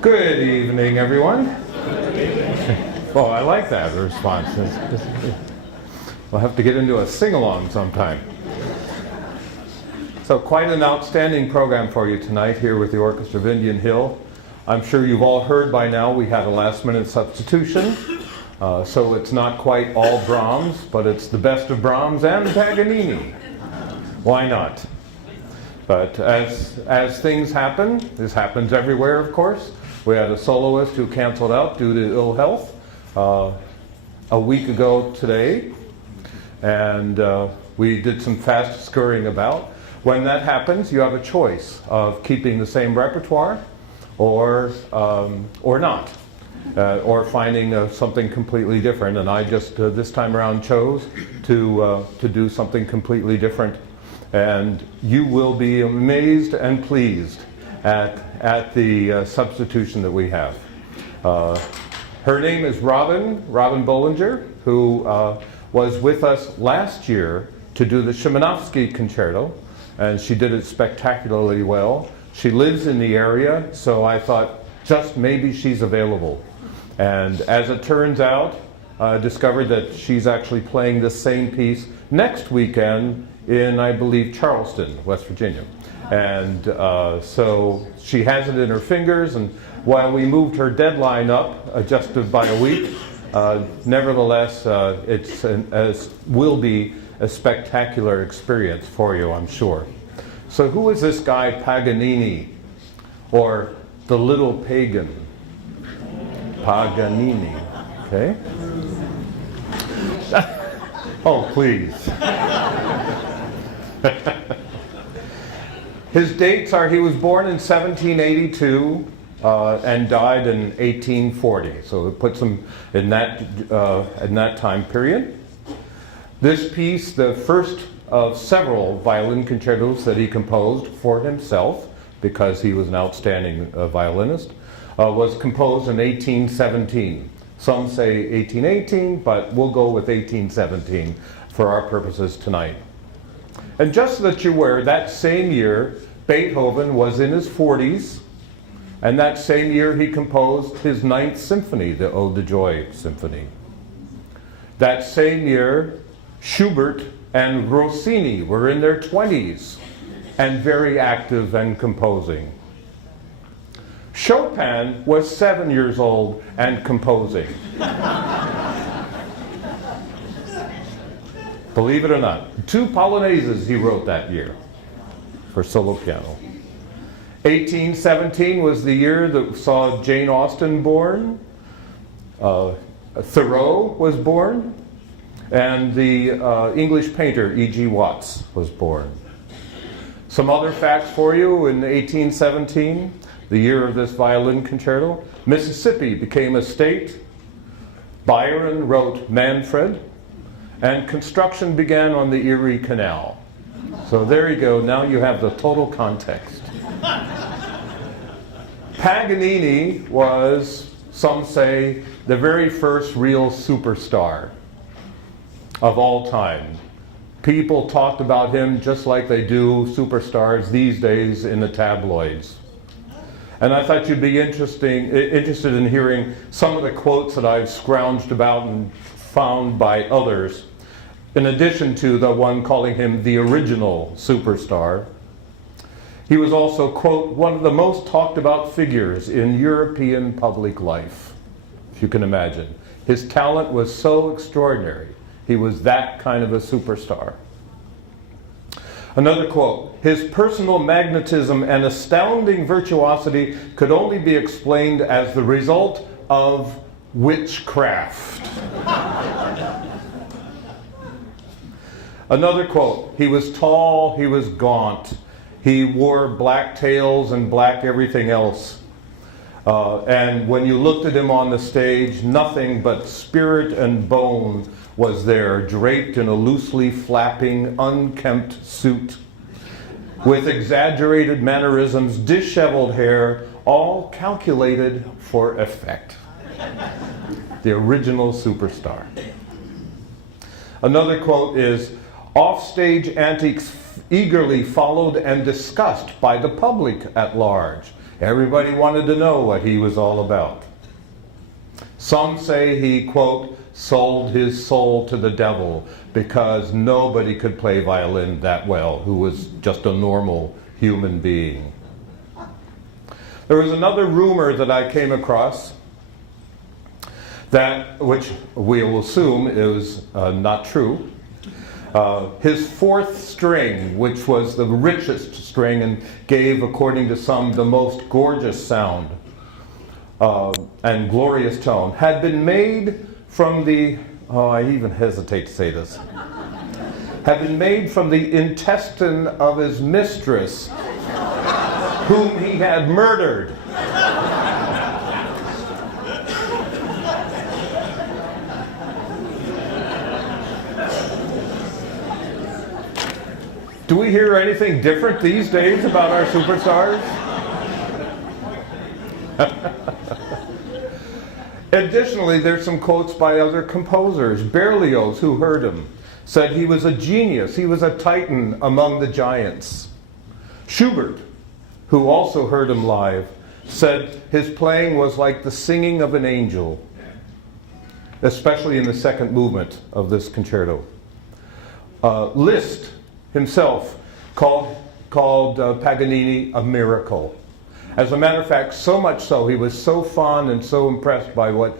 Good evening, everyone. Well, I like that response. We'll have to get into a sing-along sometime. So quite an outstanding program for you tonight here with the Orchestra of Indian Hill. I'm sure you've all heard by now we had a last-minute substitution. So it's not quite all Brahms, but it's the best of Brahms and Paganini. Why not? But as things happen, this happens everywhere, of course. We had a soloist who canceled out due to ill health a week ago today, and we did some fast scurrying about. When that happens, you have a choice of keeping the same repertoire or not, or finding something completely different. And I just this time around chose to do something completely different, and you will be amazed and pleased at the substitution that we have. Her name is Robin Bollinger, who was with us last year to do the Szymanowski Concerto, and she did it spectacularly well. She lives in the area, so I thought just maybe she's available. And as it turns out, I discovered that she's actually playing the same piece next weekend in, I believe, Charleston, West Virginia. And so she has it in her fingers, and while we moved her deadline up, adjusted by a week, nevertheless, it will be a spectacular experience for you, I'm sure. So who is this guy Paganini, or the little pagan? Paganini, okay? Oh, please. His dates are he was born in 1782 and died in 1840. So it puts him in that time period. This piece, the first of several violin concertos that he composed for himself, because he was an outstanding violinist, was composed in 1817. Some say 1818, but we'll go with 1817 for our purposes tonight. And just so that you're aware, that same year, Beethoven was in his 40s, and that same year he composed his 9th symphony, the Ode to Joy Symphony. That same year, Schubert and Rossini were in their 20s and very active and composing. Chopin was 7 years old and composing. Believe it or not, 2 polonaises he wrote that year for solo piano. 1817 was the year that saw Jane Austen born, Thoreau was born, and the English painter E.G. Watts was born. Some other facts for you: in 1817, the year of this violin concerto, Mississippi became a state, Byron wrote Manfred, and construction began on the Erie Canal. So there you go, now you have the total context. Paganini was, some say, the very first real superstar of all time. People talked about him just like they do superstars these days in the tabloids. And I thought you'd be interested in hearing some of the quotes that I've scrounged about and found by others, in addition to the one calling him the original superstar. He was also, quote, one of the most talked about figures in European public life, if you can imagine. His talent was so extraordinary. He was that kind of a superstar. Another quote: his personal magnetism and astounding virtuosity could only be explained as the result of witchcraft. Another quote: he was tall, he was gaunt, he wore black tails and black everything else. And when you looked at him on the stage, nothing but spirit and bone was there, draped in a loosely flapping, unkempt suit, with exaggerated mannerisms, disheveled hair, all calculated for effect. The original superstar. Another quote is, offstage antics eagerly followed and discussed by the public at large. Everybody wanted to know what he was all about. Some say he, quote, sold his soul to the devil because nobody could play violin that well who was just a normal human being. There was another rumor that I came across which we will assume is not true. His fourth string, which was the richest string and gave, according to some, the most gorgeous sound and glorious tone, had been made from the, I even hesitate to say this, had been made from the intestine of his mistress, whom he had murdered. Do we hear anything different these days about our superstars? Additionally, there's some quotes by other composers. Berlioz, who heard him, said he was a genius. He was a titan among the giants. Schubert, who also heard him live, said his playing was like the singing of an angel, especially in the second movement of this concerto. Liszt himself called Paganini a miracle. As a matter of fact, so much so, he was so fond and so impressed by what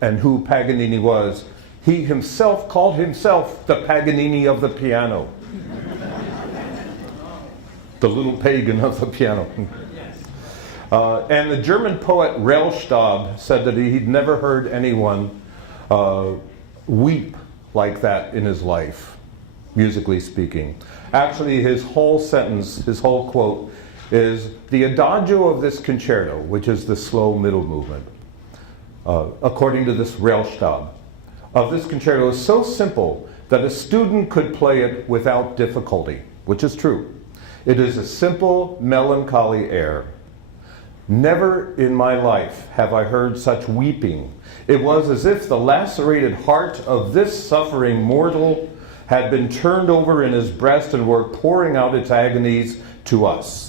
and who Paganini was, he himself called himself the Paganini of the piano. The little pagan of the piano. And the German poet Rellstab said that he'd never heard anyone weep like that in his life, musically speaking. Actually, his whole sentence, his whole quote, is the adagio of this concerto, which is the slow middle movement, according to this Rellstab, of this concerto is so simple that a student could play it without difficulty, which is true. It is a simple, melancholy air. Never in my life have I heard such weeping. It was as if the lacerated heart of this suffering mortal had been turned over in his breast and were pouring out its agonies to us.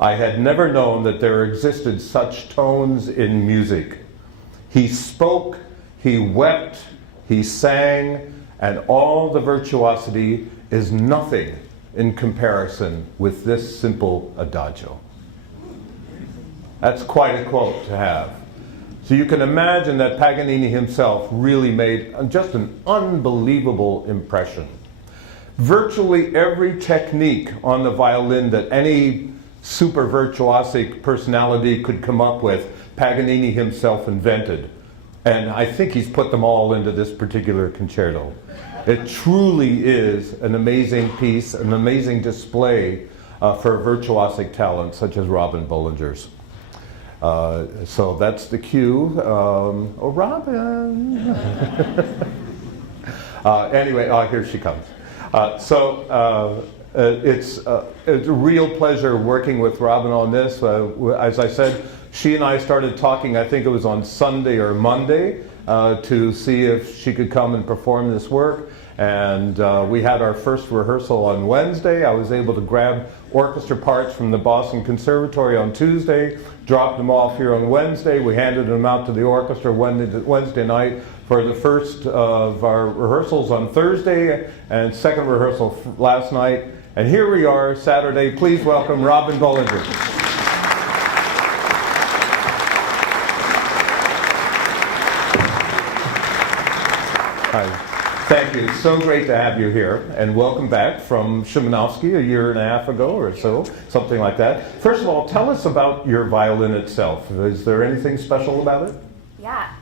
I had never known that there existed such tones in music. He spoke, he wept, he sang, and all the virtuosity is nothing in comparison with this simple adagio. That's quite a quote to have. So you can imagine that Paganini himself really made just an unbelievable impression. Virtually every technique on the violin that any super virtuosic personality could come up with, Paganini himself invented. And I think he's put them all into this particular concerto. It truly is an amazing piece, an amazing display for virtuosic talent such as Robin Bollinger's. So that's the cue. Oh, Robin! Anyway, here she comes. It's a real pleasure working with Robin on this. As I said, she and I started talking, I think it was on Sunday or Monday, to see if she could come and perform this work. And we had our first rehearsal on Wednesday. I was able to grab orchestra parts from the Boston Conservatory on Tuesday, dropped them off here on Wednesday. We handed them out to the orchestra Wednesday night for the first of our rehearsals on Thursday and second rehearsal last night. And here we are, Saturday. Please welcome Robin Bollinger. Hi. Thank you. It's so great to have you here, and welcome back from Szymanowski a year and a half ago or so, something like that. First of all, tell us about your violin itself. Is there anything special about it? Yeah.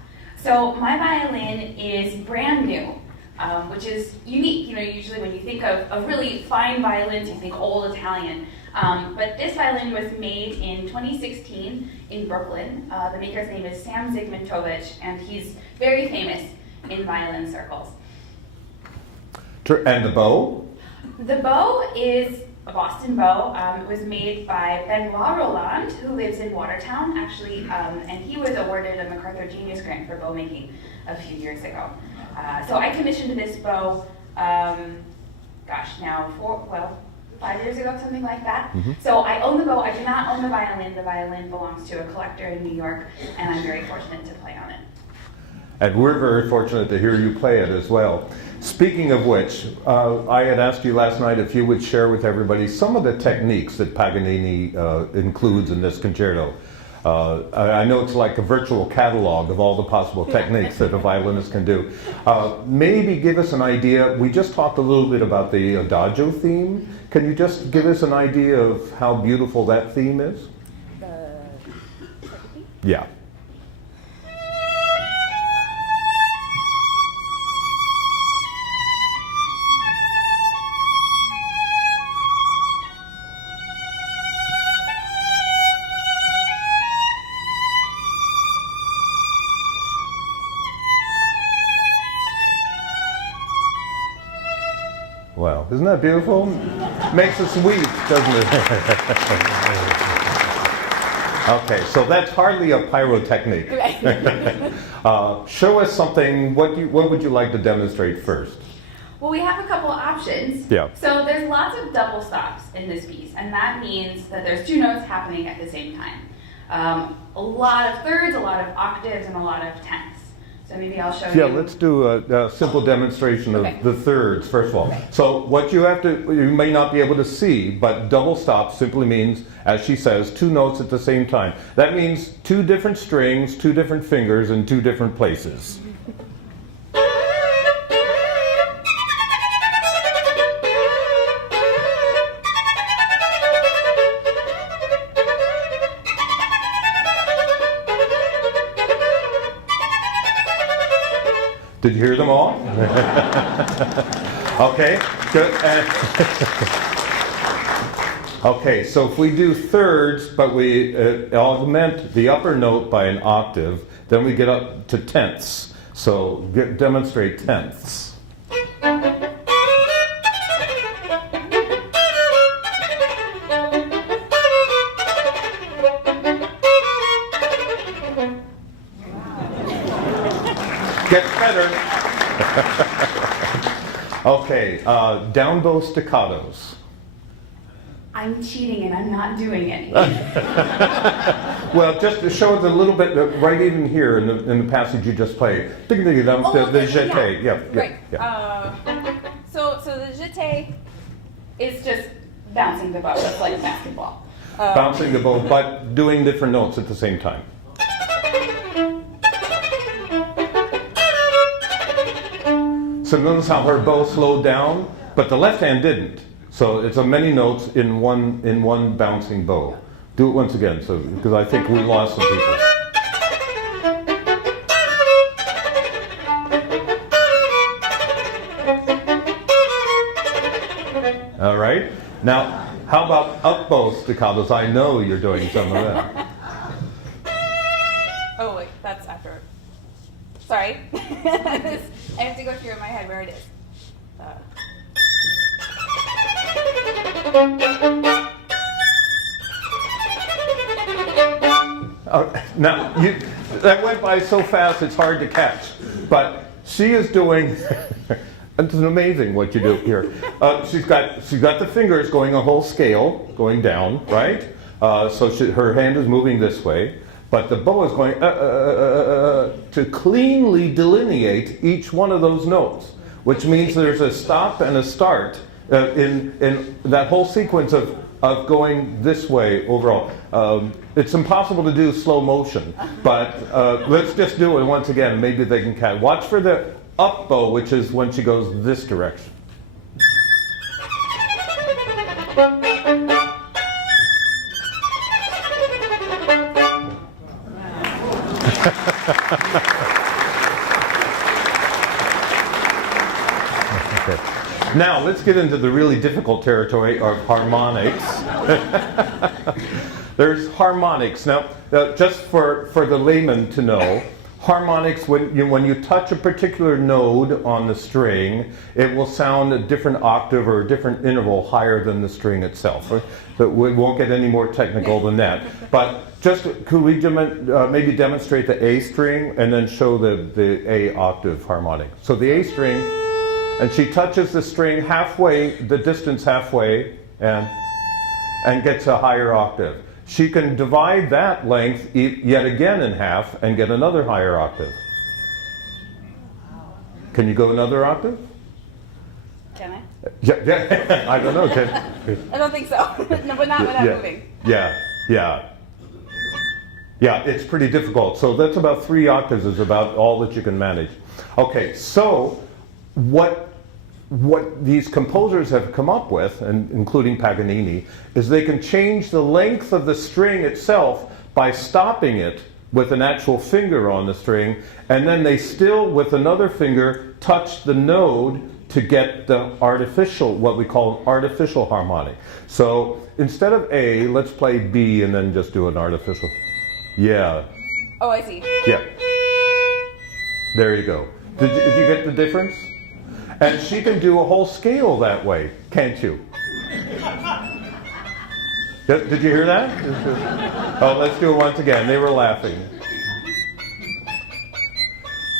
So my violin is brand new, which is unique. You know, usually when you think of really fine violins, you think old Italian. But this violin was made in 2016 in Brooklyn. The maker's name is Sam Zygmuntovich, and he's very famous in violin circles. And the bow? The bow is a Boston bow. It was made by Benoit Roland, who lives in Watertown, actually, and he was awarded a MacArthur Genius Grant for bow making a few years ago. So I commissioned this bow, 5 years ago, something like that. So I own the bow. I do not own the violin. The violin belongs to a collector in New York, and I'm very fortunate to play on it. And we're very fortunate to hear you play it as well. Speaking of which, I had asked you last night if you would share with everybody some of the techniques that Paganini includes in this concerto. I know it's like a virtual catalog of all the possible techniques that a violinist can do. Maybe give us an idea. We just talked a little bit about the Adagio theme. Can you just give us an idea of how beautiful that theme is? Yeah. Wow, isn't that beautiful? Makes us weep, doesn't it? Okay, so that's hardly a pyrotechnique. Show us something. What would you like to demonstrate first? Well, we have a couple options. Yeah. So there's lots of double stops in this piece, and that means that there's two notes happening at the same time. A lot of thirds, a lot of octaves, and a lot of tenths. So maybe I'll show you. Yeah, let's do a simple demonstration of the thirds, first of all. Okay. So what you may not be able to see, but double stop simply means, as she says, two notes at the same time. That means two different strings, two different fingers, in two different places. Did you hear them all? Okay, good. Okay, so if we do thirds, but we augment the upper note by an octave, then we get up to tenths. So demonstrate tenths. Gets better. Okay, down bow staccatos. I'm cheating and I'm not doing any. Well, just to show it a little bit, right even here in the passage you just played. The jeté, yeah. Right. Yeah. So the jeté is just bouncing the bow, just like basketball. Bouncing the bow, but doing different notes at the same time. So notice how her bow slowed down, but the left hand didn't. So it's a many notes in one bouncing bow. Do it once again, so because I think we lost some people. All right. Now, how about up bow staccatos? I know you're doing some of that. Oh wait, that's after. Sorry. I have to go through in my head where it is. Now, that went by so fast it's hard to catch. But she is doing, it's amazing what you do here. She's got the fingers going a whole scale, going down, right? So her hand is moving this way. But the bow is going to cleanly delineate each one of those notes, which means there's a stop and a start in that whole sequence of going this way overall. It's impossible to do slow motion, but let's just do it once again. Maybe they can catch. Watch for the up bow, which is when she goes this direction. Okay. Now let's get into the really difficult territory of harmonics. There's harmonics. Now, just for the layman to know, harmonics, when you touch a particular node on the string, it will sound a different octave or a different interval higher than the string itself. But we won't get any more technical than that. But just could we maybe demonstrate the A string and then show the A octave harmonic? So the A string, and she touches the string halfway, the distance halfway, and gets a higher octave. She can divide that length yet again in half and get another higher octave. Can you go another octave? Can I? Yeah, I don't know. I don't think so. No, but not without moving. Yeah, it's pretty difficult. So that's about 3 octaves is about all that you can manage. Okay, so what these composers have come up with, and including Paganini, is they can change the length of the string itself by stopping it with an actual finger on the string, and then they still, with another finger, touch the node to get the artificial, what we call an artificial harmonic. So instead of A, let's play B and then just do an artificial. Yeah. Oh, I see. Yeah. There you go. Did you get the difference? And she can do a whole scale that way, can't you? Did you hear that? Oh, let's do it once again. They were laughing.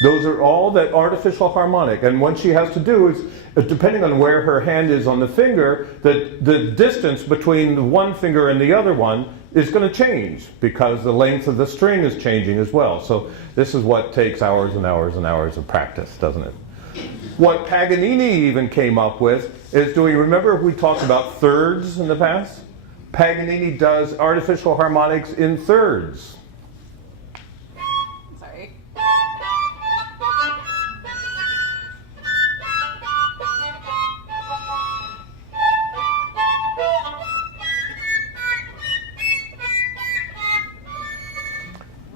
Those are all that artificial harmonic. And what she has to do is, depending on where her hand is on the finger, the distance between the one finger and the other one is going to change because the length of the string is changing as well. So this is what takes hours and hours and hours of practice, doesn't it? What Paganini even came up with is, do we remember we talked about thirds in the past? Paganini does artificial harmonics in thirds. Sorry.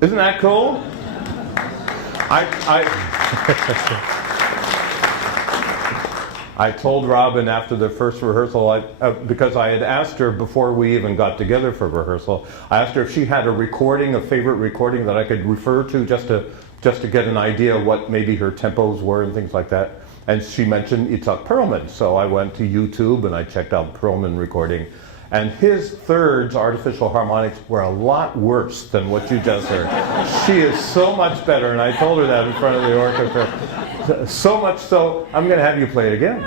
Isn't that cool? I told Robin after the first rehearsal, because I had asked her before we even got together for rehearsal, I asked her if she had a recording, a favorite recording that I could refer to just to get an idea of what maybe her tempos were and things like that. And she mentioned Itzhak Perlman. So I went to YouTube and I checked out the Perlman recording. And his thirds artificial harmonics were a lot worse than what you just heard. She is so much better, and I told her that in front of the orchestra. So much so, I'm going to have you play it again.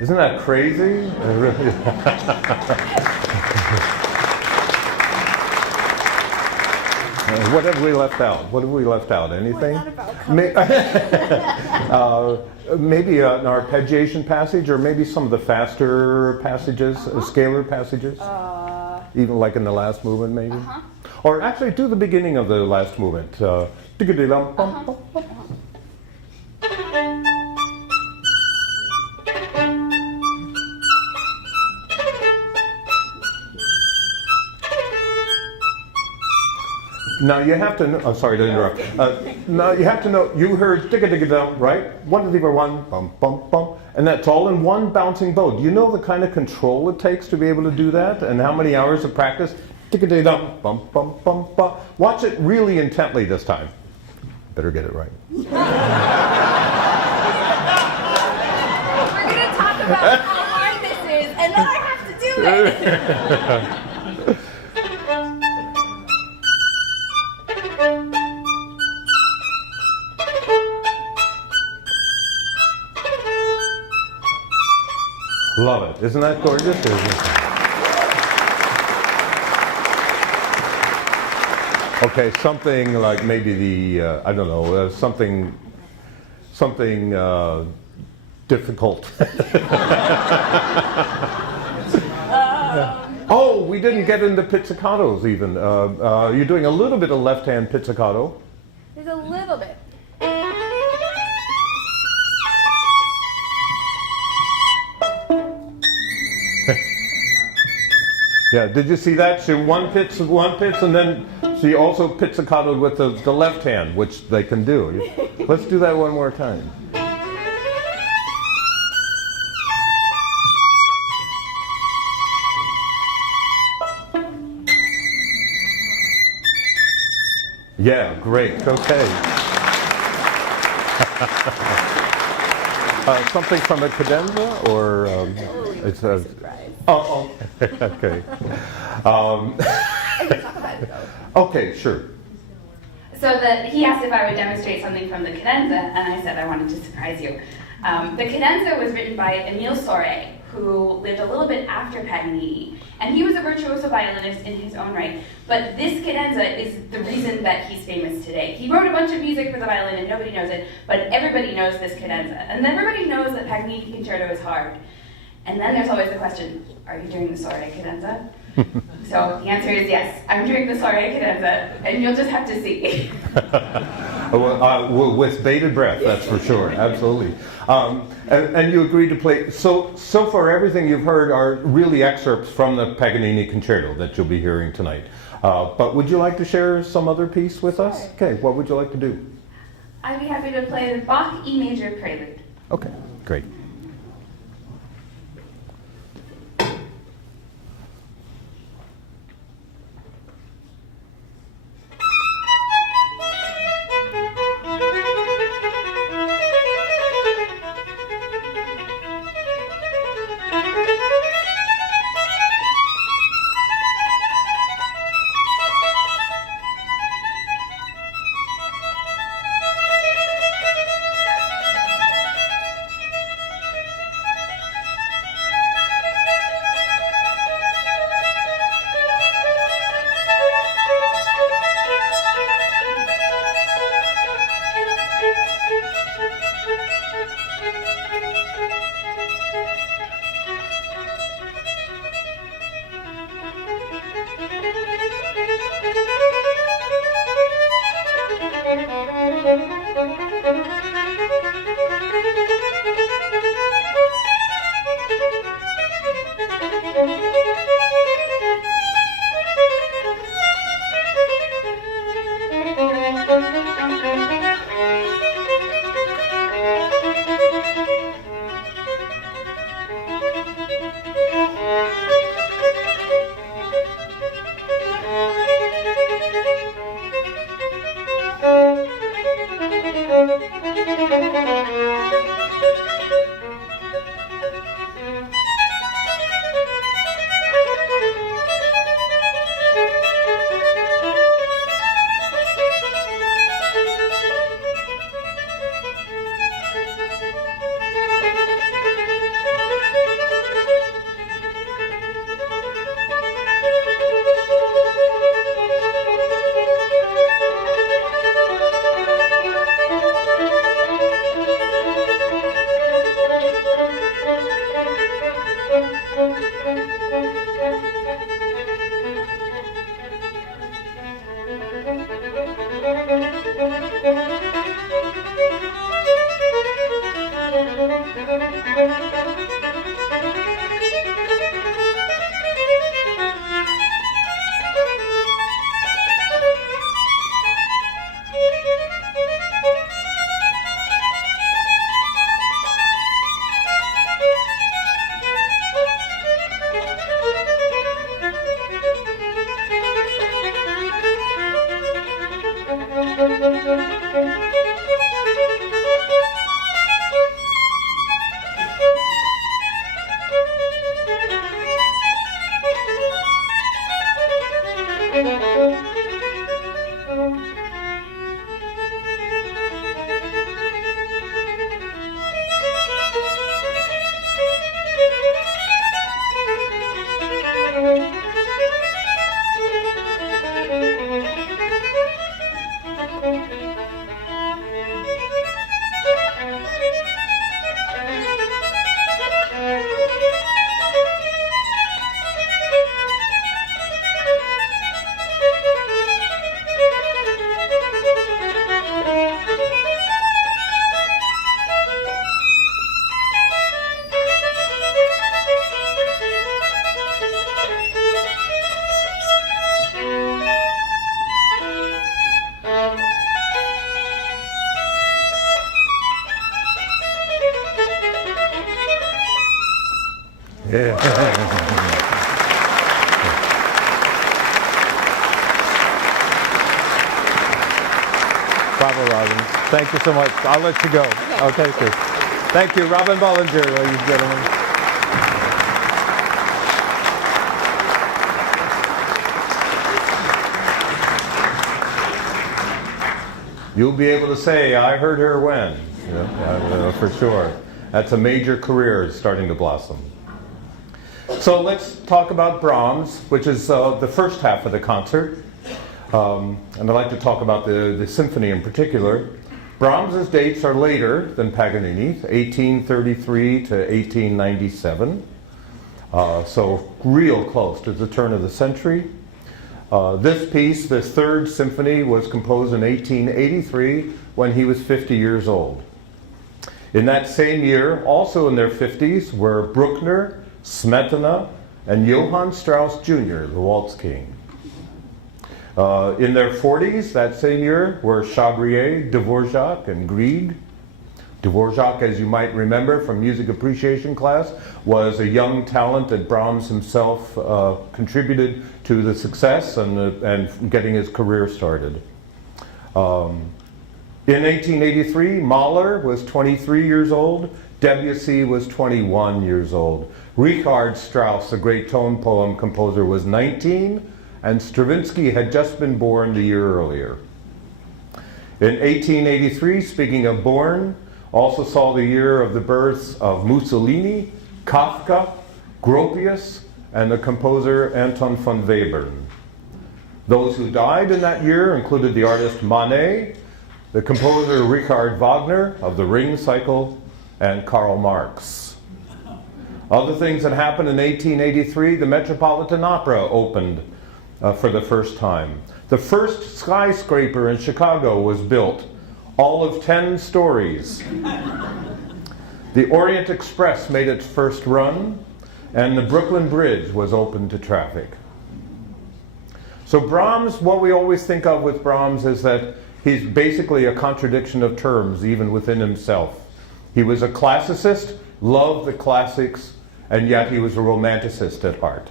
Isn't that crazy? What have we left out? What have we left out? Anything? Maybe an arpeggiation passage, or maybe some of the faster passages, scalar passages? Even like in the last movement, maybe? Or actually, do the beginning of the last movement. Now you have to know, I'm sorry to interrupt. Now you have to know, you heard digga-digga-dum, right? 1, 2, 3, 4, 1, bum, bum, bum. And that's all in one bouncing bow. Do you know the kind of control it takes to be able to do that? And how many hours of practice? Digga-digga-dum, bum, bum, bum, bum. Watch it really intently this time. Better get it right. We're going to talk about how hard this is, and then I have to do it. Love it. Isn't that gorgeous? Okay, something like maybe the, I don't know, something difficult. Oh, we didn't get into pizzicatos even. You're doing a little bit of left-hand pizzicato. There's a little bit. Yeah, did you see that? She one pizz, and then she also pizzicatoed with the left hand, which they can do. Let's do that one more time. Yeah, great. Okay. Something from a cadenza, or it's a Oh, okay. I can talk about it though. Okay, sure. So he asked if I would demonstrate something from the cadenza, and I said I wanted to surprise you. The cadenza was written by Emile Sauret, who lived a little bit after Paganini, and he was a virtuoso violinist in his own right. But this cadenza is the reason that he's famous today. He wrote a bunch of music for the violin, and nobody knows it, but everybody knows this cadenza, and everybody knows that Paganini concerto is hard. And then there's always the question: are you doing the Sauret cadenza? So the answer is yes, I'm doing the Sauret cadenza, and you'll just have to see. With bated breath, that's for sure, absolutely. And you agreed to play. So far, everything you've heard are really excerpts from the Paganini concerto that you'll be hearing tonight. But would you like to share some other piece with us? Okay, what would you like to do? I'd be happy to play the Bach E major prelude. Okay, great. Yeah. Bravo, Robin. Thank you so much. I'll let you go. Okay, sir. Thank you, Robin Bollinger, ladies and gentlemen. You'll be able to say, I heard her when, for sure. That's a major career starting to blossom. So let's talk about Brahms, which is the first half of the concert. And I'd like to talk about the symphony in particular. Brahms's dates are later than Paganini's, 1833 to 1897. So real close to the turn of the century. This piece, this third symphony, was composed in 1883 when he was 50 years old. In that same year, also in their 50s, were Bruckner, Smetana, and Johann Strauss Jr., the Waltz King. In their 40s, that same year, were Chabrier, Dvorak, and Grieg. Dvorak, as you might remember from music appreciation class, was a young talent that Brahms himself contributed to the success and getting his career started. In 1883, Mahler was 23 years old, Debussy was 21 years old. Richard Strauss, the great tone poem composer, was 19, and Stravinsky had just been born the year earlier. In 1883, speaking of born, also saw the year of the births of Mussolini, Kafka, Gropius, and the composer Anton von Webern. Those who died in that year included the artist Manet, the composer Richard Wagner of the Ring Cycle, and Karl Marx. Other things that happened in 1883, the Metropolitan Opera opened for the first time. The first skyscraper in Chicago was built, all of 10 stories. The Orient Express made its first run, and the Brooklyn Bridge was open to traffic. So Brahms, what we always think of with Brahms is that he's basically a contradiction of terms, even within himself. He was a classicist, loved the classics, and yet he was a romanticist at heart.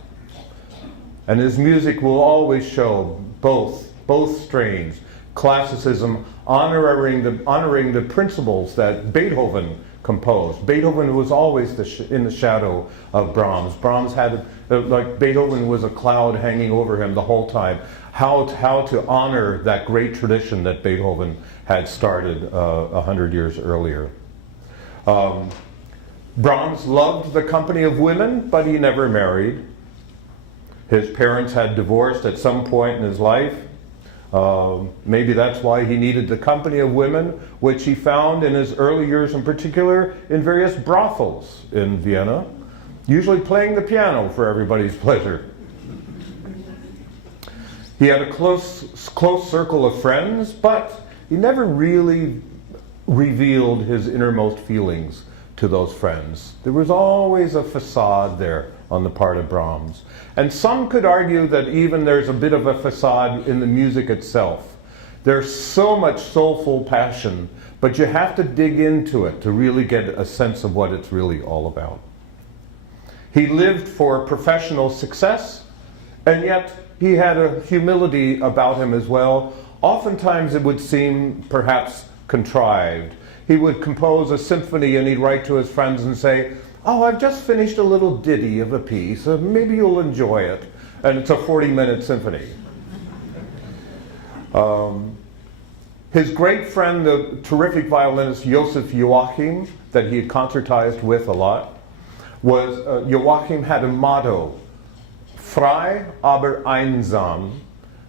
And his music will always show both strains. Classicism honoring the principles that Beethoven composed. Beethoven was always in the shadow of Brahms. Brahms had, like Beethoven was a cloud hanging over him the whole time. How to honor that great tradition that Beethoven had started 100 years earlier. Brahms loved the company of women, but he never married. His parents had divorced at some point in his life. Maybe that's why he needed the company of women, which he found in his early years in particular in various brothels in Vienna, usually playing the piano for everybody's pleasure. He had a close circle of friends, but he never really revealed his innermost feelings to those friends. There was always a facade there on the part of Brahms. And some could argue that even there's a bit of a facade in the music itself. There's so much soulful passion, but you have to dig into it to really get a sense of what it's really all about. He lived for professional success, and yet he had a humility about him as well. Oftentimes it would seem perhaps contrived. He would compose a symphony and he'd write to his friends and say, "Oh, I've just finished a little ditty of a piece. Maybe you'll enjoy it." And it's a 40-minute symphony. His great friend, the terrific violinist Joseph Joachim, that he had concertized with a lot, was Joachim had a motto, "Frei aber einsam,"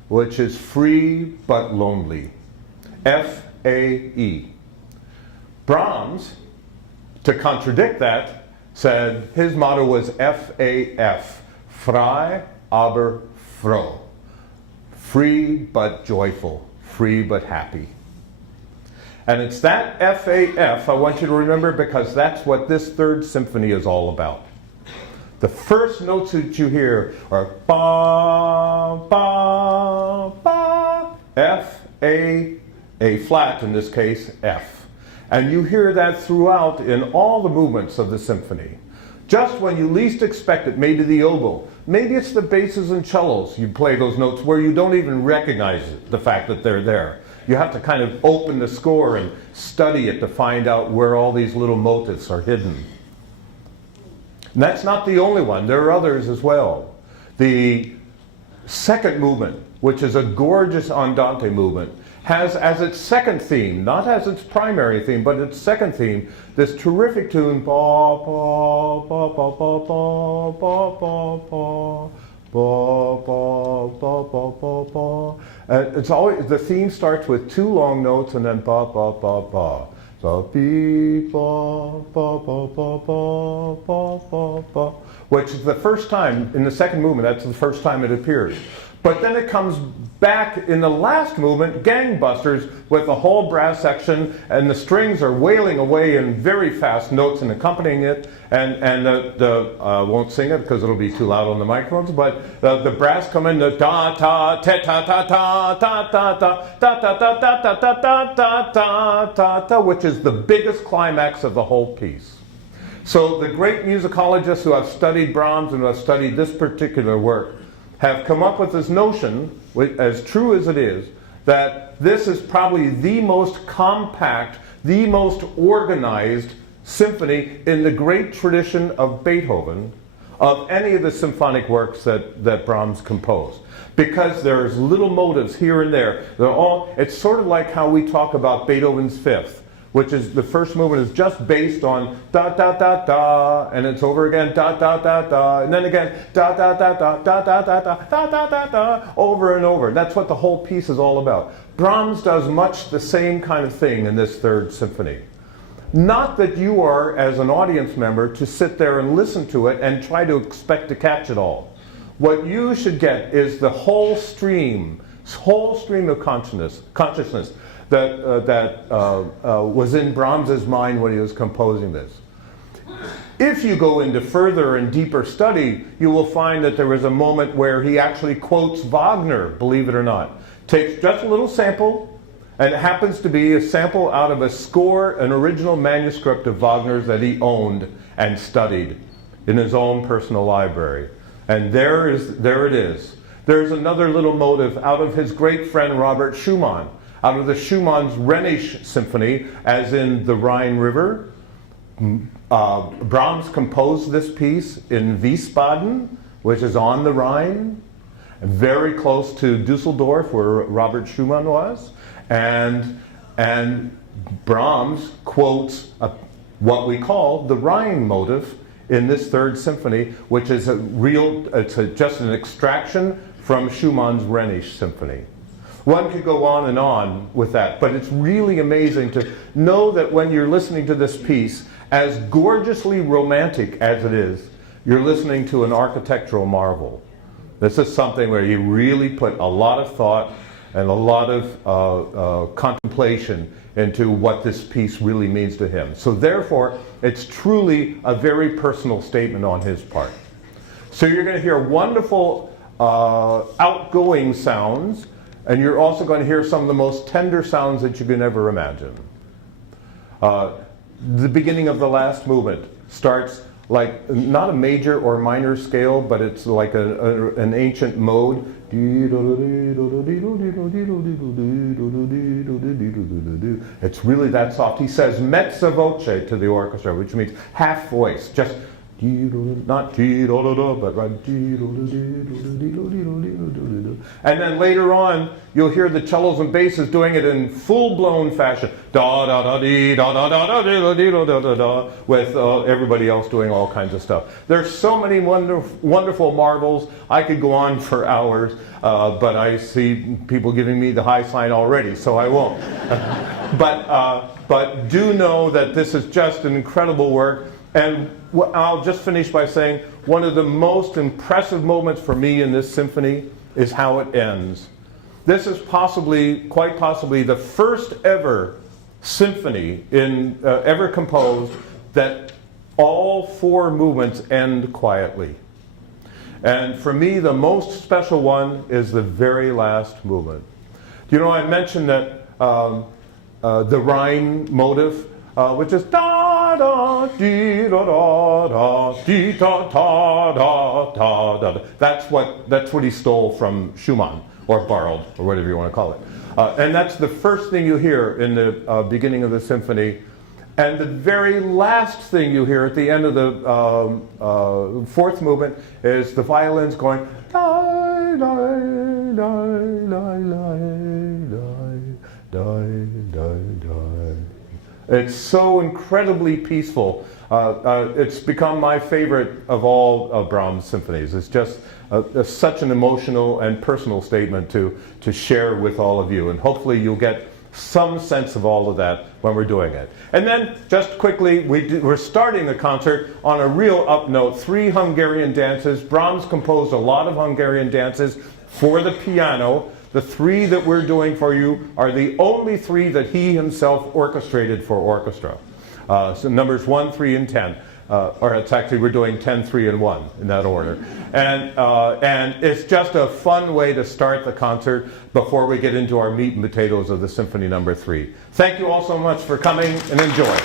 which is free but lonely. F-A-E. Brahms, to contradict that, said his motto was F-A-F, frei aber froh, free but joyful, free but happy. And it's that F-A-F I want you to remember, because that's what this third symphony is all about. The first notes that you hear are ba, ba, ba, F, A flat in this case, F. And you hear that throughout in all the movements of the symphony. Just when you least expect it, maybe the oboe, maybe it's the basses and cellos, you play those notes where you don't even recognize the fact that they're there. You have to kind of open the score and study it to find out where all these little motifs are hidden. And that's not the only one. There are others as well. The second movement, which is a gorgeous andante movement, has as its second theme, not as its primary theme, but its second theme, this terrific tune, ba ba ba ba ba ba ba ba ba ba ba ba ba ba ba. It's always, the theme starts with two long notes and then ba ba ba ba. So beep ba ba ba ba ba ba ba ba, which is the first time in the second movement. That's the first time it appears. But then it comes back in the last movement, gangbusters, with the whole brass section, and the strings are wailing away in very fast notes and accompanying it. And won't sing it because it'll be too loud on the microphones. But the brass come in, the da ta ta ta ta ta ta ta ta ta ta ta ta ta ta ta ta ta, which is the biggest climax of the whole piece. So the great musicologists who have studied Brahms and who have studied this particular work have come up with this notion, as true as it is, that this is probably the most compact, the most organized symphony in the great tradition of Beethoven, of any of the symphonic works that Brahms composed. Because there's little motives here and there. It's sort of like how we talk about Beethoven's Fifth, which is the first movement is just based on da da da da, and it's over again da da da da, and then again da da da da da da da da da da da da, over and over. That's what the whole piece is all about. Brahms does much the same kind of thing in this third symphony. Not that you are, as an audience member, to sit there and listen to it and try to expect to catch it all. What you should get is the whole stream of consciousness that was in Brahms's mind when he was composing this. If you go into further and deeper study, you will find that there was a moment where he actually quotes Wagner, believe it or not. Takes just a little sample, and it happens to be a sample out of a score, an original manuscript of Wagner's that he owned and studied in his own personal library. And there it is. There's another little motive out of his great friend Robert Schumann, out of the Schumann's Rhenish Symphony, as in the Rhine River. Brahms composed this piece in Wiesbaden, which is on the Rhine, very close to Dusseldorf, where Robert Schumann was. And Brahms quotes what we call the Rhine motive in this third symphony, which is just an extraction from Schumann's Rhenish Symphony. One could go on with that, but it's really amazing to know that when you're listening to this piece, as gorgeously romantic as it is, you're listening to an architectural marvel. This is something where you really put a lot of thought and a lot of contemplation into what this piece really means to him. So therefore, it's truly a very personal statement on his part. So you're going to hear wonderful outgoing sounds, and you're also going to hear some of the most tender sounds that you can ever imagine. The beginning of the last movement starts like not a major or minor scale, but it's like an ancient mode. It's really that soft. He says mezza voce to the orchestra, which means half voice, just not but right. And then later on, you'll hear the cellos and basses doing it in full-blown fashion, da da da dee da da da da da da da da da, with everybody else doing all kinds of stuff. There's so many wonderful marvels. I could go on for hours, but I see people giving me the high sign already, so I won't. But do know that this is just an incredible work. And I'll just finish by saying one of the most impressive moments for me in this symphony is how it ends. This is quite possibly, the first ever symphony ever composed that all four movements end quietly. And for me, the most special one is the very last movement. You know, I mentioned that the Rhine motive, which is da da dee da da da dee da da da da da. That's what he stole from Schumann, or borrowed, or whatever you want to call it. And that's the first thing you hear in the beginning of the symphony. And the very last thing you hear at the end of the fourth movement is the violins going die, die, die, die, die, die. die, die, die. It's so incredibly peaceful. It's become my favorite of all of Brahms' symphonies. It's just such an emotional and personal statement to share with all of you. And hopefully you'll get some sense of all of that when we're doing it. And then, just quickly, we're starting the concert on a real up note. 3 Hungarian dances. Brahms composed a lot of Hungarian dances for the piano. The 3 that we're doing for you are the only 3 that he himself orchestrated for orchestra. So numbers 1, 3, and 10. Or it's actually, we're doing 10, 3, and 1 in that order. And it's just a fun way to start the concert before we get into our meat and potatoes of the Symphony Number 3. Thank you all so much for coming, and enjoy.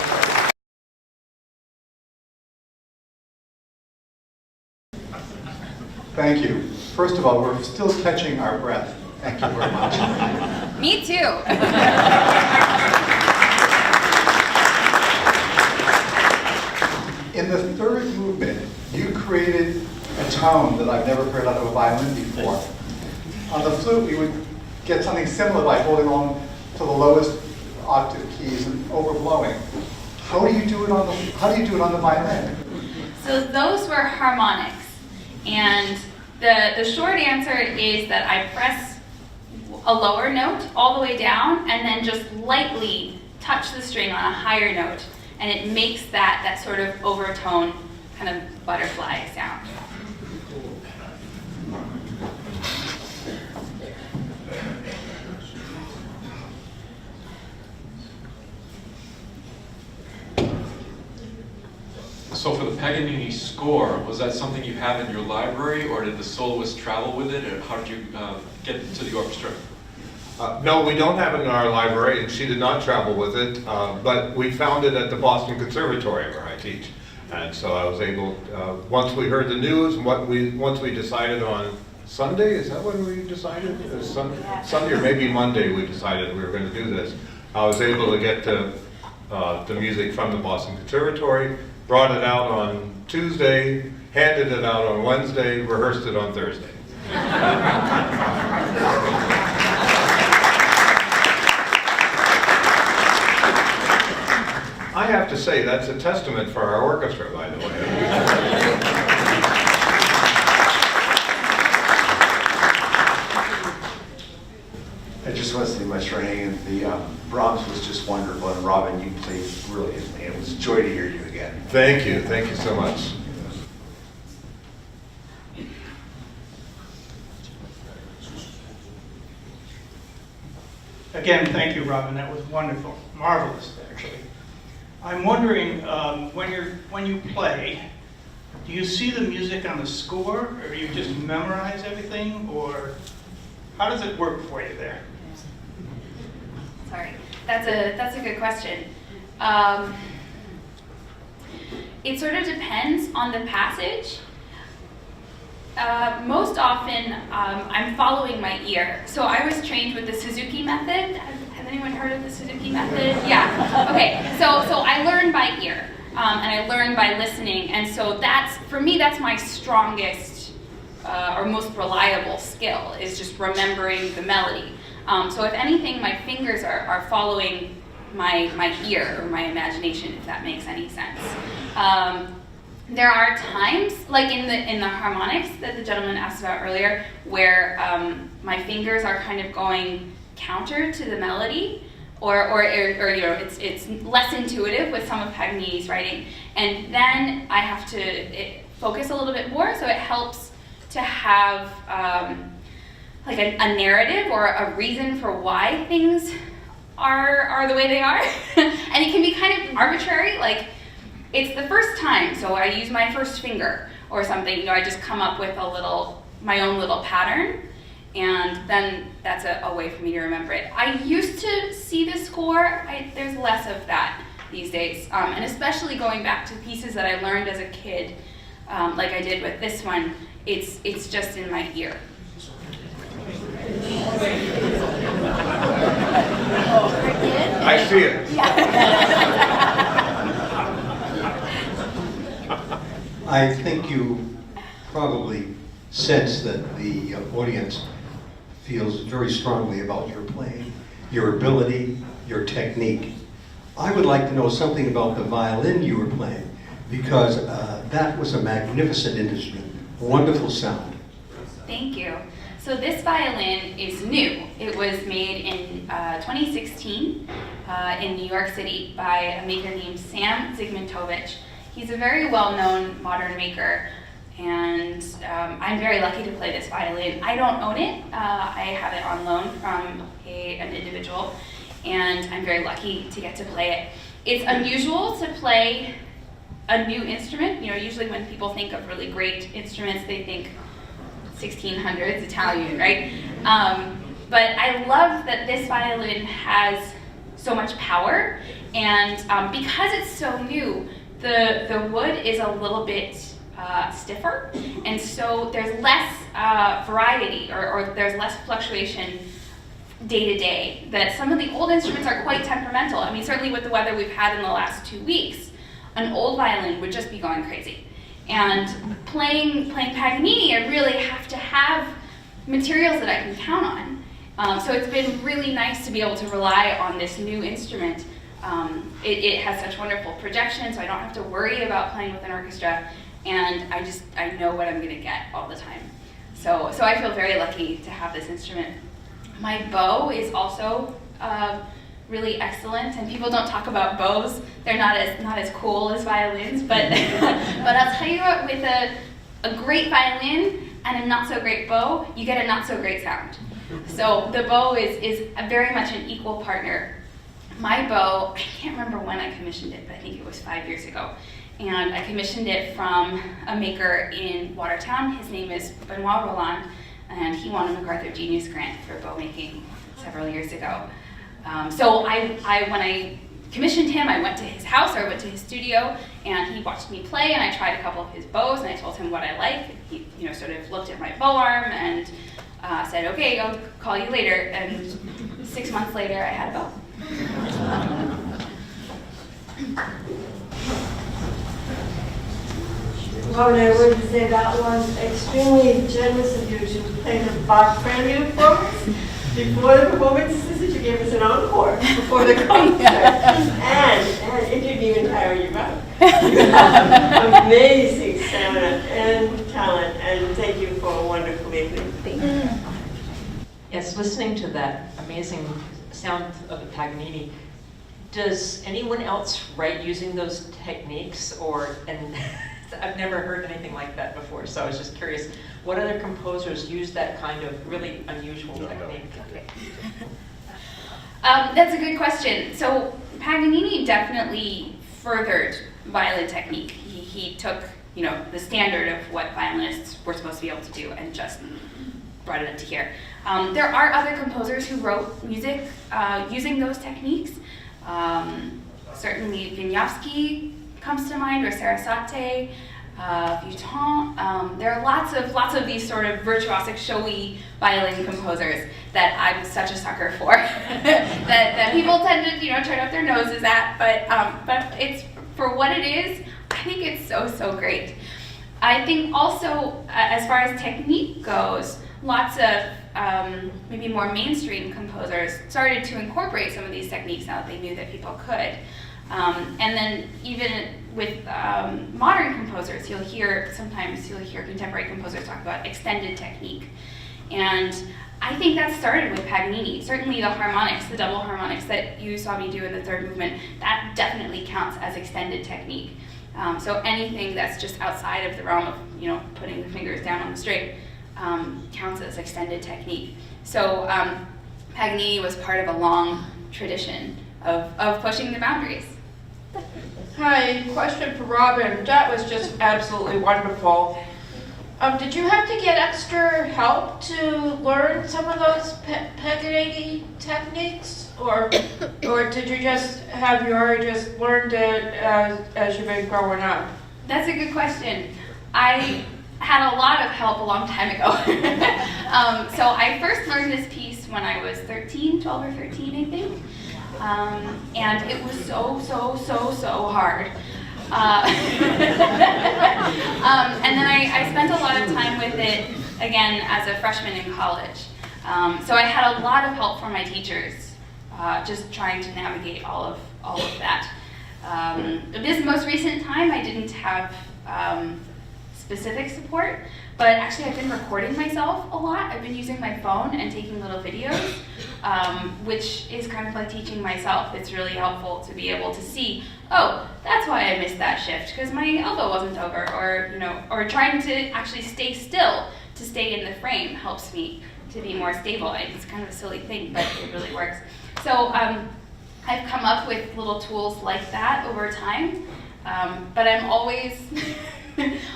Thank you. First of all, we're still catching our breath. Thank you very much. Me too. In the third movement, you created a tone that I've never heard out of a violin before. On the flute, we would get something similar by holding on to the lowest octave keys and overblowing. How do you do it on the violin? So those were harmonics. And the short answer is that I press a lower note all the way down and then just lightly touch the string on a higher note. And it makes that sort of overtone kind of butterfly sound. So for the Paganini score, was that something you have in your library, or did the soloist travel with it, or how did you get it to the orchestra? No, we don't have it in our library, and she did not travel with it, but we found it at the Boston Conservatory where I teach. And so I was able, once we heard the news, and once we decided on Sunday, is that when we decided? Sunday or maybe Monday we decided we were going to do this. I was able to get the music from the Boston Conservatory, brought it out on Tuesday, handed it out on Wednesday, rehearsed it on Thursday. I have to say, that's a testament for our orchestra, by the way. I just want to say my training, the Brahms was just wonderful, and Robin, you played brilliantly. It was a joy to hear you again. Thank you so much. Again, thank you, Robin. That was wonderful, marvelous, actually. I'm wondering, when you play, do you see the music on the score, or do you just memorize everything, or how does it work for you there? Sorry, that's a good question. It sort of depends on the passage. Most often, I'm following my ear. So I was trained with the Suzuki method. Has anyone heard of the Suzuki method? Yeah. Okay. So I learn by ear, and I learn by listening. And so for me, that's my strongest or most reliable skill, is just remembering the melody. So if anything, my fingers are following my ear or my imagination, if that makes any sense. There are times, like in the harmonics that the gentleman asked about earlier, where my fingers are kind of going counter to the melody, or you know, it's less intuitive with some of Paganini's writing, and then I have to focus a little bit more. So it helps to have like a narrative or a reason for why things are the way they are, and it can be kind of arbitrary, like. It's the first time, so I use my first finger or something. You know, I just come up with my own little pattern, and then that's a way for me to remember it. I used to see the score. There's less of that these days, and especially going back to pieces that I learned as a kid, like I did with this one. It's just in my ear. I see it. I think you probably sense that the audience feels very strongly about your playing, your ability, your technique. I would like to know something about the violin you were playing, because that was a magnificent instrument, wonderful sound. Thank you. So this violin is new. It was made in 2016 in New York City by a maker named Sam Zygmuntovich. He's a very well-known modern maker, and I'm very lucky to play this violin. I don't own it. I have it on loan from an individual, and I'm very lucky to get to play it. It's unusual to play a new instrument. You know, usually when people think of really great instruments, they think 1600s Italian, right? But I love that this violin has so much power, and because it's so new, the wood is a little bit stiffer, and so there's less variety, or there's less fluctuation day to day. That some of the old instruments are quite temperamental. I mean, certainly with the weather we've had in the last 2 weeks, an old violin would just be going crazy. And playing Paganini, I really have to have materials that I can count on. So it's been really nice to be able to rely on this new instrument. It has such wonderful projection, so I don't have to worry about playing with an orchestra, and I know what I'm going to get all the time. So I feel very lucky to have this instrument. My bow is also really excellent, and people don't talk about bows. They're not as cool as violins, but but I'll tell you what, with a great violin and a not so great bow, you get a not so great sound. So the bow is very much an equal partner. My bow, I can't remember when I commissioned it, but I think it was 5 years ago. And I commissioned it from a maker in Watertown. His name is Benoit Roland, and he won a MacArthur Genius Grant for bow making several years ago. So when I commissioned him, I went to his house, or I went to his studio, and he watched me play, and I tried a couple of his bows, and I told him what I liked. He, sort of looked at my bow arm and said, "Okay, I'll call you later." And 6 months later, I had a bow. Robin, I would say that was extremely generous of you to play the Bach Prelude for us before the performances, that you gave us an encore before the concert. And it didn't even tire you out. You have amazing stamina and talent, and thank you for a wonderful evening. Thank you. Yes, listening to that amazing sound of the Paganini, does anyone else write using those techniques, and I've never heard anything like that before, so I was just curious, what other composers use that kind of really unusual technique? That's a good question. So Paganini definitely furthered violin technique. He took, the standard of what violinists were supposed to be able to do and just brought it up to here. There are other composers who wrote music using those techniques. Certainly Wieniawski comes to mind, or Sarasate, Vuitton. There are lots of these sort of virtuosic, showy violin composers that I'm such a sucker for. that people tend to turn up their noses at, but it's for what it is. I think it's so great. I think also as far as technique goes, lots of maybe more mainstream composers started to incorporate some of these techniques now that they knew that people could. And then even with modern composers, sometimes you'll hear contemporary composers talk about extended technique. And I think that started with Paganini. Certainly the harmonics, the double harmonics that you saw me do in the third movement, that definitely counts as extended technique. So anything that's just outside of the realm of putting the fingers down on the string counts as extended technique. So Paganini was part of a long tradition of pushing the boundaries. Hi, question for Robin. That was just absolutely wonderful. Did you have to get extra help to learn some of those Paganini techniques, or did you just learned it as you've been growing up? That's a good question. I had a lot of help a long time ago. So I first learned this piece when I was 12 or 13, I think. And it was so hard. And then I spent a lot of time with it, again, as a freshman in college. So I had a lot of help from my teachers just trying to navigate all of that. This most recent time, I didn't have specific support, but actually I've been recording myself a lot. I've been using my phone and taking little videos, which is kind of like teaching myself. It's really helpful to be able to see, oh, that's why I missed that shift, because my elbow wasn't over, or or trying to actually stay still to stay in the frame helps me to be more stable. It's kind of a silly thing, but it really works. So I've come up with little tools like that over time, but I'm always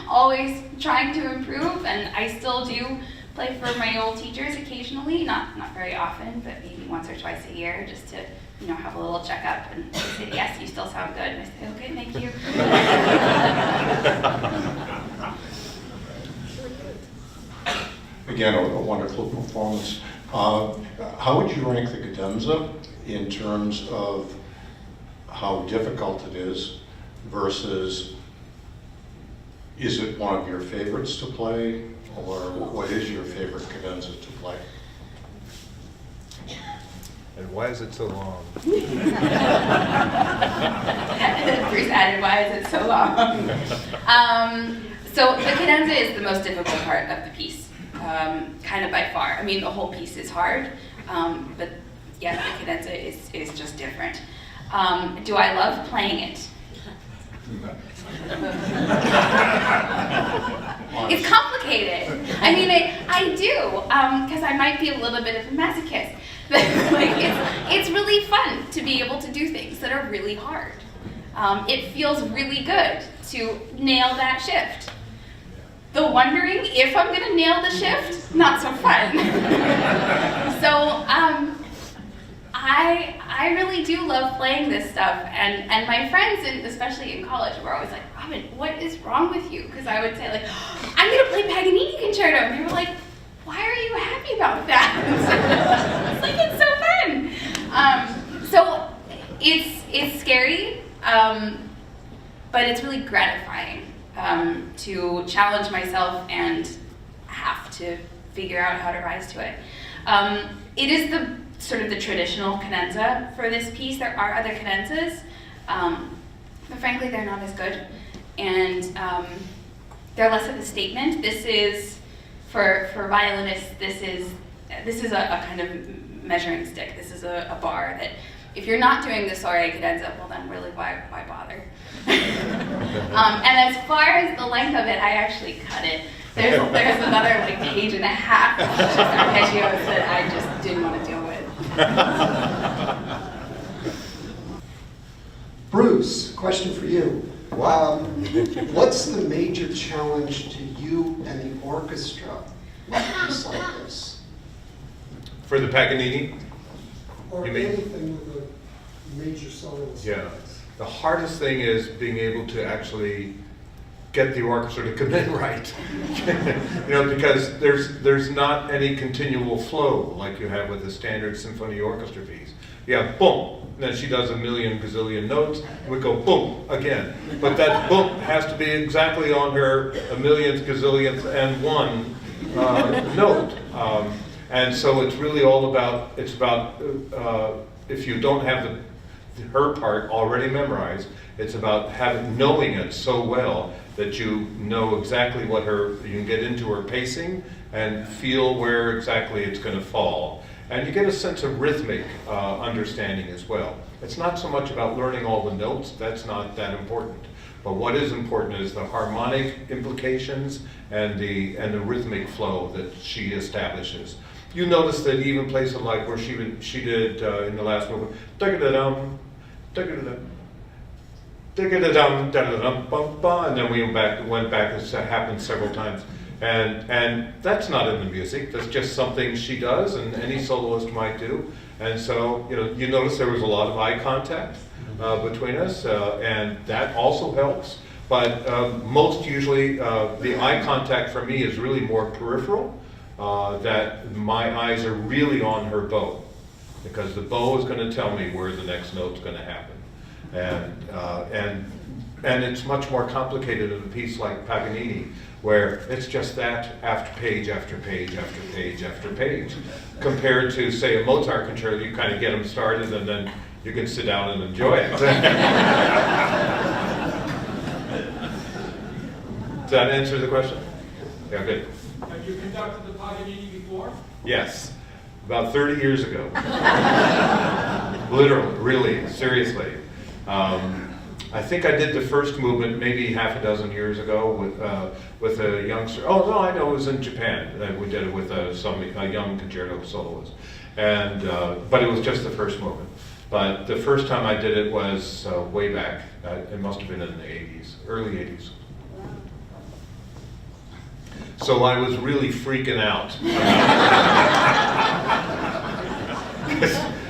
always trying to improve, and I still do play for my old teachers occasionally, not very often, but maybe once or twice a year, just to have a little checkup, and they say, yes, you still sound good, and I say, okay, thank you. Again, a wonderful performance. How would you rank the cadenza in terms of how difficult it is versus, is it one of your favorites to play, or what is your favorite cadenza to play? And why is it so long? Bruce added, why is it so long? So the cadenza is the most difficult part of the piece, kind of by far. I mean, the whole piece is hard, but yeah, the cadenza is just different. Do I love playing it? It's complicated. I mean, I do, because I might be a little bit of a masochist. But like, it's really fun to be able to do things that are really hard. It feels really good to nail that shift. The wondering if I'm going to nail the shift, not so fun. So I really do love playing this stuff, and my friends, especially in college, were always like, Robin, what is wrong with you? Because I would say, like, I'm going to play Paganini Concerto, and they were like, why are you happy about that? It's like, it's so fun. So it's scary, but it's really gratifying to challenge myself and have to figure out how to rise to it. It is the sort of the traditional cadenza for this piece. There are other cadenzas, but frankly, they're not as good, and they're less of a statement. This is for violinists. This is a kind of measuring stick. This is a bar that, if you're not doing the soiree cadenza, well then really why bother? And as far as the length of it, I actually cut it. There's another like page and a half of just arpeggios that I just didn't want to deal with. Bruce, question for you. What's the major challenge to you and the orchestra with a piece like this? For the Paganini? Or You mean- anything with a major soloist? Yeah. The hardest thing is being able to actually get the orchestra to come in right. Because there's not any continual flow like you have with a standard symphony orchestra piece. Yeah, boom, and then she does a million gazillion notes, and we go boom again. But that boom has to be exactly on her a millionth, gazillionth, and one note. And so it's really all about, if you don't have her part already memorized, it's about knowing it so well that you know exactly what you can get into her pacing and feel where exactly it's going to fall. And you get a sense of rhythmic understanding as well. It's not so much about learning all the notes, that's not that important. But what is important is the harmonic implications and the rhythmic flow that she establishes. You notice that even places like where she did in the last movement, da-da-da-dum, da-da-da-dum, da-da-da-dum, da-da-da-dum, bum-ba, and then we went back, and it happened several times. And that's not in the music, that's just something she does and any soloist might do. And so, you notice there was a lot of eye contact between us, and that also helps. But most usually, the eye contact for me is really more peripheral, that my eyes are really on her bow, because the bow is going to tell me where the next note's going to happen. And it's much more complicated in a piece like Paganini, where it's just that after page after page after page after page. Compared to, say, a Mozart concerto, you kind of get them started and then you can sit down and enjoy it. Does that answer the question? Yeah, good. Have you conducted the Paganini before? Yes, about 30 years ago. Literally, really, seriously. I think I did the first movement maybe half a dozen years ago with a youngster. Oh no, I know it was in Japan. We did it with a young concerto soloist, and but it was just the first movement. But the first time I did it was way back. It must have been in the 80s, early 80s. So I was really freaking out.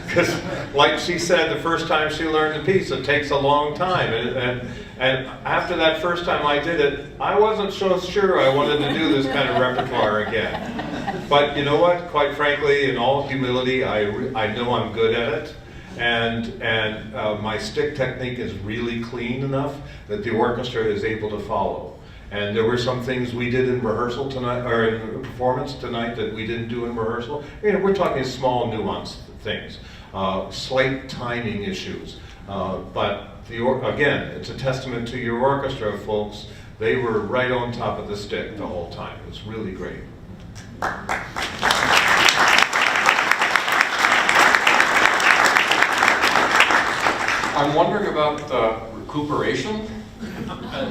Because, like she said, the first time she learned the piece, it takes a long time. And after that first time I did it, I wasn't so sure I wanted to do this kind of repertoire again. But you know what? Quite frankly, in all humility, I know I'm good at it. And my stick technique is really clean enough that the orchestra is able to follow. And there were some things we did in rehearsal tonight, or in performance tonight, that we didn't do in rehearsal. You know, we're talking small nuanced things, slight timing issues. But again, it's a testament to your orchestra, folks. They were right on top of the stick the whole time. It was really great. I'm wondering about recuperation.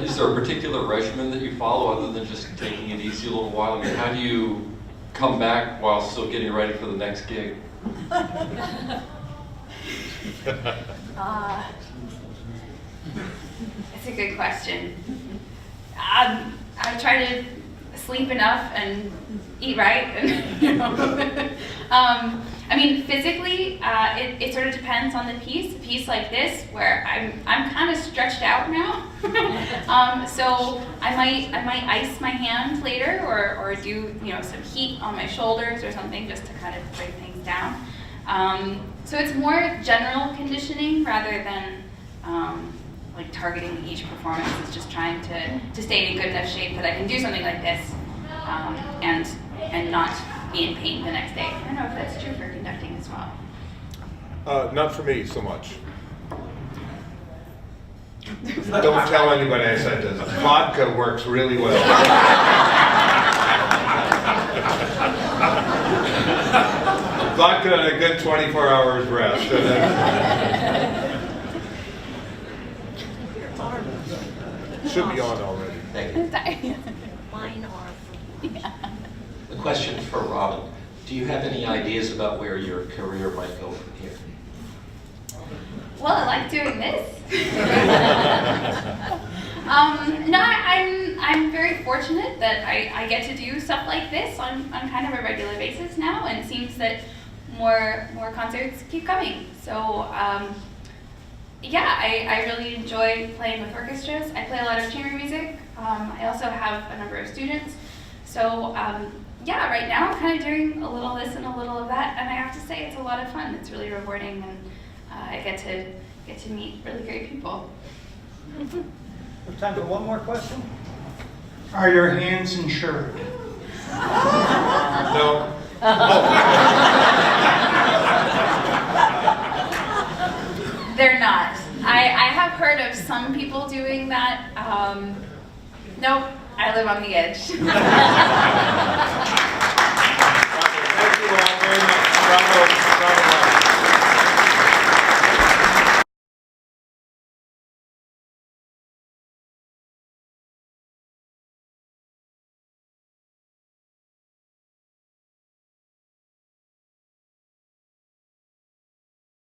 Is there a particular regimen that you follow other than just taking it easy a little while? I mean, how do you come back while still getting ready for the next gig? That's a good question. I try to sleep enough and eat right. And, you know. I mean, physically, it sort of depends on the piece. A piece like this, where I'm kind of stretched out now, so I might ice my hand later, or do some heat on my shoulders or something just to kind of bring things down. So it's more general conditioning rather than like targeting each performance. It's just trying to stay in good enough shape that I can do something like this and not be in pain the next day. I don't know if that's true for conducting as well. Not for me so much. Don't tell anybody I said this. Vodka works really well. Vodka and a good 24 hours rest. Should be on already. Thank you. Sorry. Mine are. Yeah. A question for Robin. Do you have any ideas about where your career might go from here? Well, I like doing this. No, I'm very fortunate that I get to do stuff like this on kind of a regular basis now, and it seems that more concerts keep coming. So yeah, I really enjoy playing with orchestras. I play a lot of chamber music. I also have a number of students. So yeah, right now I'm kind of doing a little of this and a little of that, and I have to say it's a lot of fun. It's really rewarding, and I get to meet really great people. We have time for one more question. Are your hands insured? No. They're not. I have heard of some people doing that. Nope, I live on the edge.